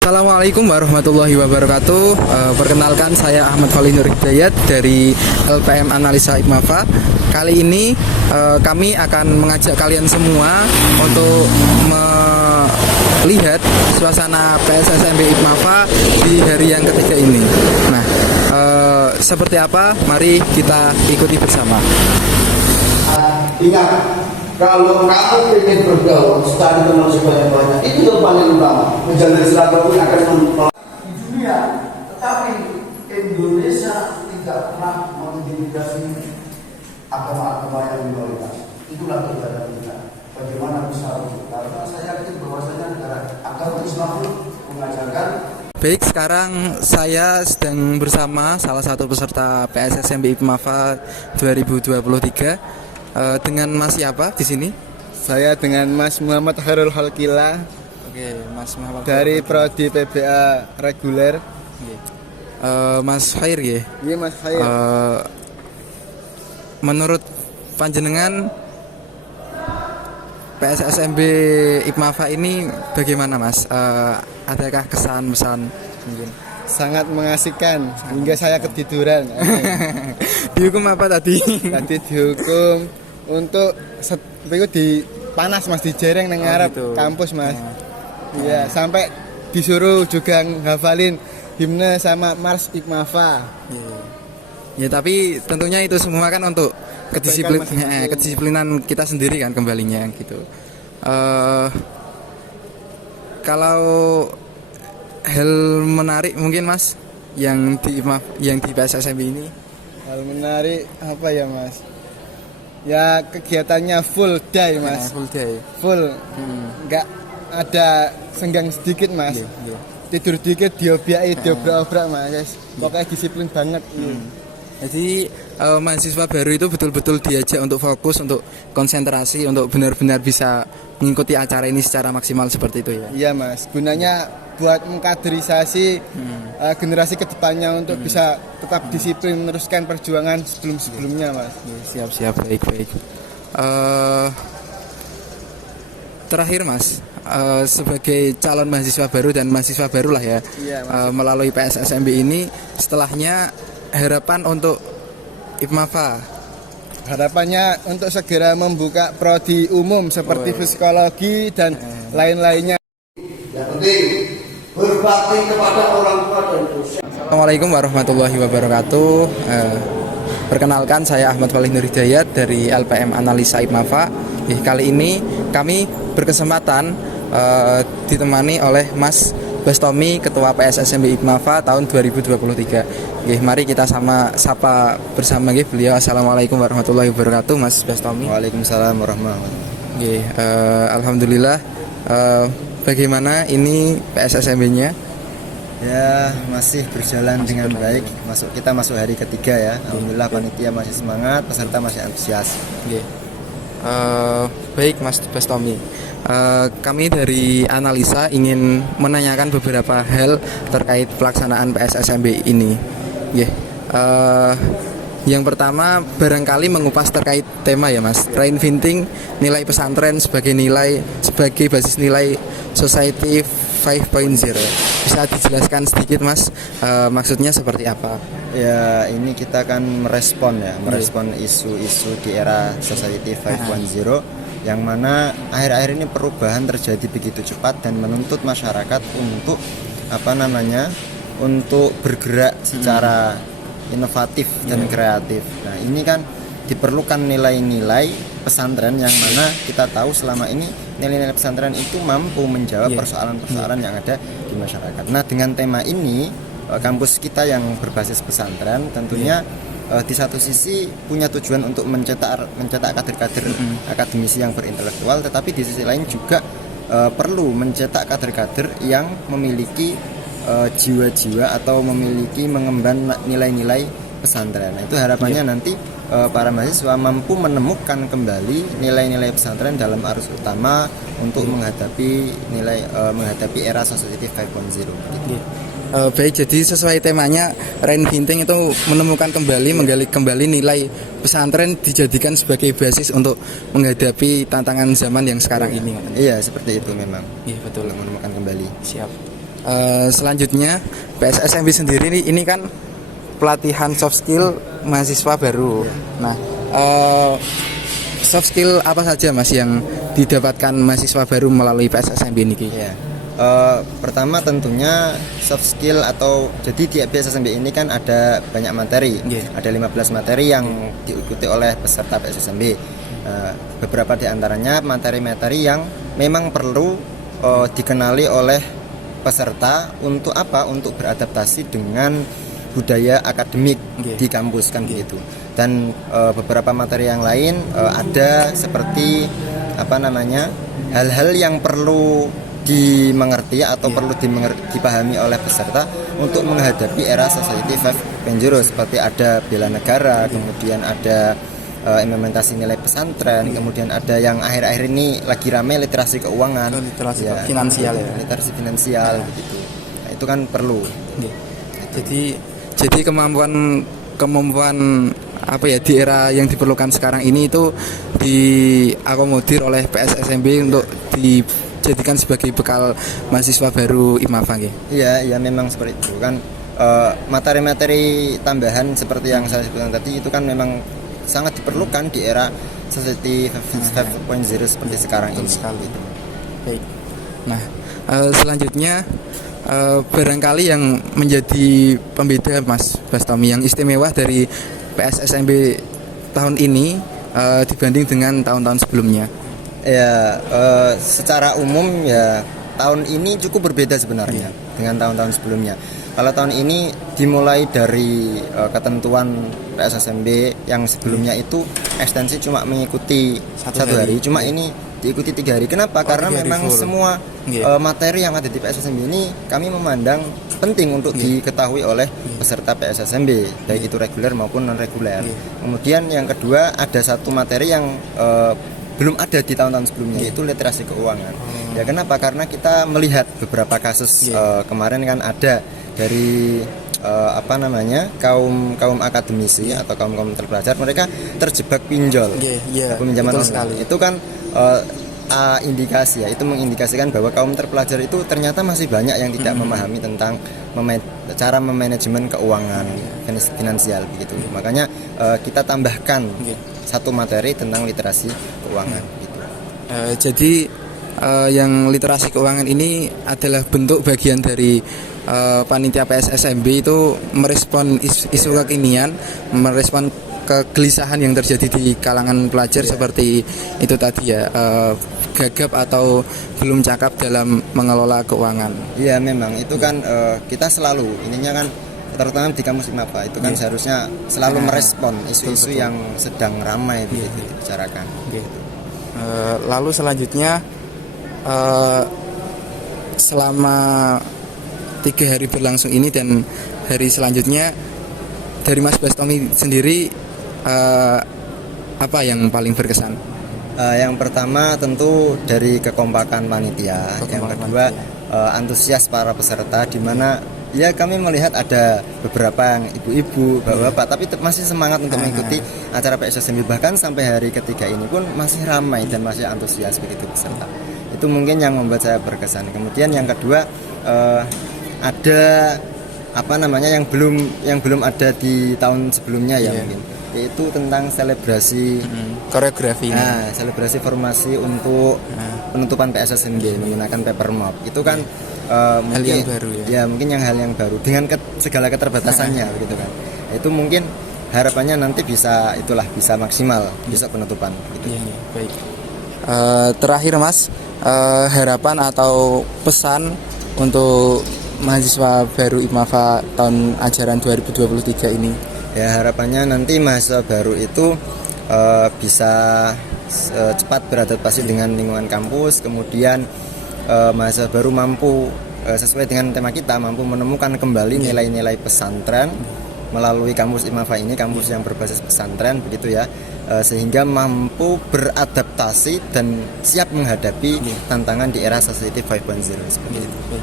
Assalamualaikum warahmatullahi wabarakatuh. Perkenalkan saya Ahmad Khalil Nur Hidayat dari LPM Analisa IPMAFA. Kali ini kami akan mengajak kalian semua untuk melihat suasana PSSMB IPMAFA di hari yang ketiga ini. Nah, seperti apa? Mari kita ikuti bersama. Ingat, kalau kamu ingin bergaul, cari teman sebanyak-banyak, itu yang paling utama. Menjalin silaturahmi akan di dunia, tetapi Indonesia tidak pernah mengintimidasi agama-agama yang minoritas. Itulah keberadaan kita. Bagaimana bisa? Karena saya yakin bahwasanya negara agama Islam mengajarkan. Baik, sekarang saya sedang bersama salah satu peserta PSSMB IPMAFA 2023. Dengan Mas siapa di sini? Saya dengan Mas Muhammad Khairul Khalqillah. Oke, Mas Muhammad Dari Prodi PBA reguler. Mas Khair ya. Iya Mas Khair. Menurut panjenengan PSSMB IPMAFA ini bagaimana Mas? Adakah kesan pesan mungkin? Sangat mengasihkan hingga saya ketiduran. Dihukum apa tadi? Tadi dihukum untuk itu di panas Mas, dijereng nang ngarep gitu. kampus Mas. Iya, sampai disuruh juga ngafalin himne sama Mars IPMAFA. Ya, tapi tentunya itu semua kan untuk kedisiplinan kita sendiri kan kembalinya gitu. Kalau hal menarik mungkin Mas yang di PSSMB ini? Hal menarik apa ya Mas? Ya kegiatannya full day Mas. Full day. Full. Enggak ada senggang sedikit Mas. Iya. Tidur dikit diobiaki diobrak-obrak Mas. Pokoknya disiplin banget. Jadi mahasiswa baru itu betul-betul diajak untuk fokus, untuk konsentrasi, untuk benar-benar bisa mengikuti acara ini secara maksimal seperti itu ya. Iya Mas, gunanya buat mengkaderisasi generasi kedepannya untuk bisa tetap disiplin meneruskan perjuangan sebelum-sebelumnya Mas. Siap, baik. Terakhir Mas, sebagai calon mahasiswa baru dan mahasiswa baru lah ya, melalui PSSMB ini, setelahnya harapan untuk IPMAFA. Harapannya untuk segera membuka prodi umum seperti psikologi dan lain-lainnya. Yang penting berbakti kepada orang tua dan dosen. Assalamualaikum warahmatullahi wabarakatuh. Perkenalkan saya Ahmad Khalil Nur Hidayat dari LPM Analisa IPMAFA. Kali ini kami berkesempatan ditemani oleh Mas Bastomi, Ketua PSSMB IPMAFA tahun 2023. Mari kita sapa bersama beliau. Assalamualaikum warahmatullahi wabarakatuh, Mas Bastomi. Waalaikumsalam warahmatullahi wabarakatuh. Alhamdulillah. Bagaimana ini PSSMB-nya? Ya masih berjalan dengan baik. Kita masuk hari ketiga ya. Alhamdulillah panitia masih semangat, peserta masih antusias. Baik Mas Bastomi. Kami dari Analisa ingin menanyakan beberapa hal terkait pelaksanaan PSSMB ini. Yang pertama barangkali mengupas terkait tema ya Mas, reinventing nilai pesantren sebagai basis nilai Society 5.0. Bisa dijelaskan sedikit Mas, maksudnya seperti apa? Ya ini kita akan merespon isu-isu di era Society 5.0 yang mana akhir-akhir ini perubahan terjadi begitu cepat dan menuntut masyarakat untuk untuk bergerak secara inovatif dan kreatif. Nah ini kan diperlukan nilai-nilai pesantren yang mana kita tahu selama ini nilai-nilai pesantren itu mampu menjawab persoalan-persoalan yang ada di masyarakat. Nah dengan tema ini kampus kita yang berbasis pesantren tentunya di satu sisi punya tujuan untuk mencetak kader-kader akademisi yang berintelektual, tetapi di sisi lain juga perlu mencetak kader-kader yang memiliki jiwa-jiwa atau memiliki mengemban nilai-nilai pesantren. Nah, itu harapannya nanti para mahasiswa mampu menemukan kembali nilai-nilai pesantren dalam arus utama untuk menghadapi era Society 5.0 gitu. Baik, jadi sesuai temanya reinventing itu menggali kembali nilai pesantren dijadikan sebagai basis untuk menghadapi tantangan zaman yang sekarang ini. Iya, seperti itu memang. Iya, betul. Menemukan kembali. Siap. Selanjutnya PSSMB sendiri ini kan pelatihan soft skill mahasiswa baru. Nah, soft skill apa saja Mas yang didapatkan mahasiswa baru melalui PSSMB ini? Ya. Pertama tentunya soft skill atau jadi di PSSMB ini kan ada banyak materi. Ada 15 materi yang diikuti oleh peserta PSSMB. Beberapa di antaranya materi-materi yang memang perlu dikenali oleh peserta untuk apa? Untuk beradaptasi dengan budaya akademik di kampus kan begitu. Dan beberapa materi yang lain ada seperti apa namanya? Hal-hal yang perlu dimengerti atau perlu dipahami oleh peserta untuk menghadapi era society 5.0 seperti ada bela negara, kemudian ada implementasi nilai pesantren, kemudian ada yang akhir-akhir ini lagi ramai literasi keuangan, literasi finansial ya. Literasi finansial begitu. Nah, itu kan perlu. Jadi kemampuan apa ya di era yang diperlukan sekarang ini itu diakomodir oleh PSSMB untuk dijadikan sebagai bekal mahasiswa baru IMAFA gitu. Iya, memang seperti itu kan. Materi-materi tambahan seperti yang saya sebutkan tadi itu kan memang sangat diperlukan di era society 5.0 seperti sekarang ini. Baik. Nah, selanjutnya barangkali yang menjadi pembeda Mas Bastomi yang istimewa dari PSSMB tahun ini dibanding dengan tahun-tahun sebelumnya. Ya, secara umum ya tahun ini cukup berbeda sebenarnya dengan tahun-tahun sebelumnya. Kalau tahun ini dimulai dari ketentuan PSSMB yang sebelumnya itu ekstensi cuma mengikuti satu hari, cuma ini diikuti 3 hari. Kenapa? Karena memang semua materi yang ada di PSSMB ini kami memandang penting untuk diketahui oleh peserta PSSMB, baik itu reguler maupun non reguler. Kemudian yang kedua ada satu materi yang belum ada di tahun-tahun sebelumnya, yaitu literasi keuangan. Ya kenapa? Karena kita melihat beberapa kasus kemarin kan ada dari kaum akademisi atau kaum terpelajar, mereka terjebak pinjol, peminjaman online. Itu kan indikasi ya, itu mengindikasikan bahwa kaum terpelajar itu ternyata masih banyak yang tidak memahami tentang cara memanajemen keuangan finansial begitu. Makanya kita tambahkan satu materi tentang literasi keuangan gitu. Jadi yang literasi keuangan ini adalah bentuk bagian dari panitia PSSMB itu merespon isu kekinian, merespon kegelisahan yang terjadi di kalangan pelajar seperti itu tadi ya, gagap atau belum cakap dalam mengelola keuangan. Iya memang itu kan kita selalu ininya kan terutama di kampus IMAFA itu kan seharusnya selalu merespon isu-isu yang sedang ramai dibicarakan. Lalu selanjutnya selama 3 hari berlangsung ini dan hari selanjutnya dari Mas Bastomi sendiri apa yang paling berkesan? Yang pertama tentu dari kekompakan panitia, yang kedua antusias para peserta, di mana ya kami melihat ada beberapa yang ibu-ibu, bapak-bapak, tapi masih semangat untuk mengikuti acara PSSMB, bahkan sampai hari ketiga ini pun masih ramai dan masih antusias begitu peserta. Itu mungkin yang membuat saya berkesan. Kemudian yang kedua ada yang belum ada di tahun sebelumnya ya mungkin, yaitu tentang selebrasi koreografi. Nah, selebrasi formasi untuk penutupan PSSMB menggunakan paper map. Itu kan mungkin hal yang baru ya. Mungkin hal yang baru dengan segala keterbatasannya begitu kan. Itu mungkin harapannya nanti bisa maksimal bisa penutupan gitu. Baik. Terakhir Mas, harapan atau pesan untuk mahasiswa baru IMAFA tahun ajaran 2023 ini? Ya harapannya nanti mahasiswa baru itu bisa cepat beradaptasi dengan lingkungan kampus, kemudian mahasiswa baru mampu sesuai dengan tema kita, mampu menemukan kembali nilai-nilai pesantren melalui kampus IMAFA ini, kampus yang berbasis pesantren begitu ya, sehingga mampu beradaptasi dan siap menghadapi tantangan di era society 5.0 seperti itu.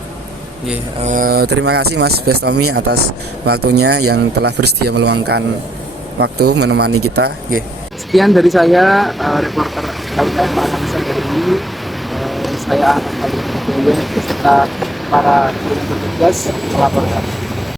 Terima kasih Mas Bastomi atas waktunya yang telah bersedia meluangkan waktu menemani kita. Sekian dari saya, reporter LPM Analisa dari ini. Saya Ahmad Malik beserta para petugas melaporkan.